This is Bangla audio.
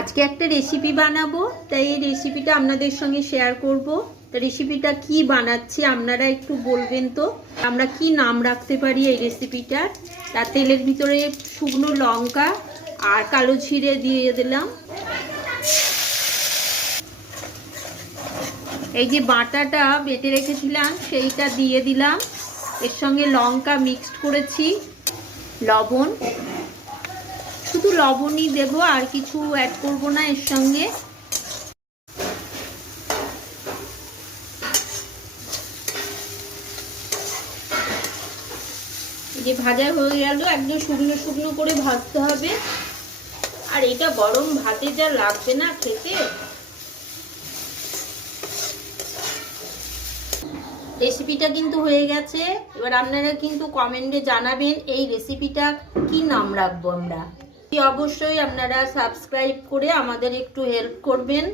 আজকে একটা রেসিপি বানাবো, তাই এই রেসিপিটা আপনাদের সঙ্গে শেয়ার করব। তো রেসিপিটা কি বানাচ্ছি আপনারা একটু বলবেন তো, আমরা কি নাম রাখতে পারি এই রেসিপিটার। তার তেলের ভিতরে শুকনো লঙ্কা আর কালো জিরে দিয়ে দিলাম। এই যে বাটাটা বেটে রেখেছিলাম সেইটা দিয়ে দিলাম। এর সঙ্গে লঙ্কা মিক্সড করেছি, লবণ, শুধু লবণই দেব, আর কিছু অ্যাড করব না এর সঙ্গে। যে ভাজা হয়ে গেল, একদম শুকনো শুকনো করে ভাজতে হবে। আর এটা গরম ভাতে যা লাগবে না খেতে। রেসিপিটা কিন্তু হয়ে গেছে। এবার আপনারা কিন্তু কমেন্টে জানাবেন এই রেসিপিটা কি নাম রাখবো আমরা। অবশ্যই আপনারা সাবস্ক্রাইব করে আমাদের একটু হেল্প করবেন।